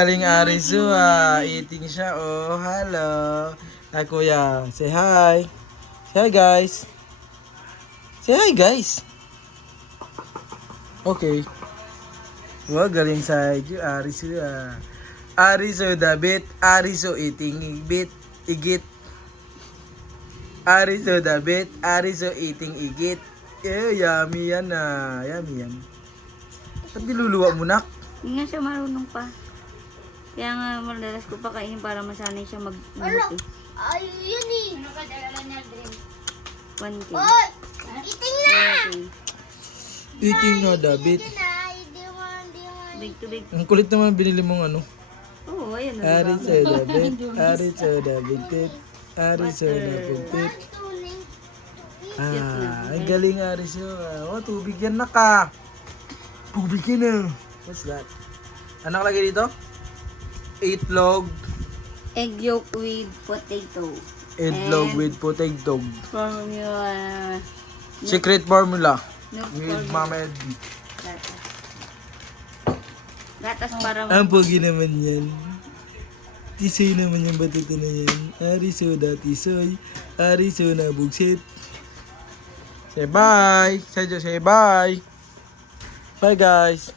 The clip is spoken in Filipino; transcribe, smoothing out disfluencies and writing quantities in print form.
Galing Arisu eating siya oh. Hello. Hi kuya. Say hi. Say hi guys. Say hi guys. Okay. Wow, galing sa Arisu Arisu David. Arisu eating igit. Arisu David. Arisu eating igit. Yummy yan Yummy yan. Ba't niluluwa mo nak? Hindi nga siya marunong pa. Kaya nga madalas ko pa kainin para masanay siya mag-multi. Ay, yun eh. Ano ka dala niya, Dream? 1K. Oy! Iting na! 1K. Eating na David. Hindi mo. Big to big. Ang kulit naman binili mong ano. Oo, ayun na. Arisu David. Arisu David. Arisu David. Ang galing Arisu. Oh, tubig yan na ka. Tubig yan What's that? Ano nakalagay dito? Itlog. Egg yolk with potato. Itlog with potato. Formula. Secret formula. Milk With formula. Mama Edna. Gatas. Gatas para Ang pogi naman yan. Tisoy naman yung batuto na yan. Arisu da tisoy. Arisu na bugsit. Say bye. Say bye. Bye guys.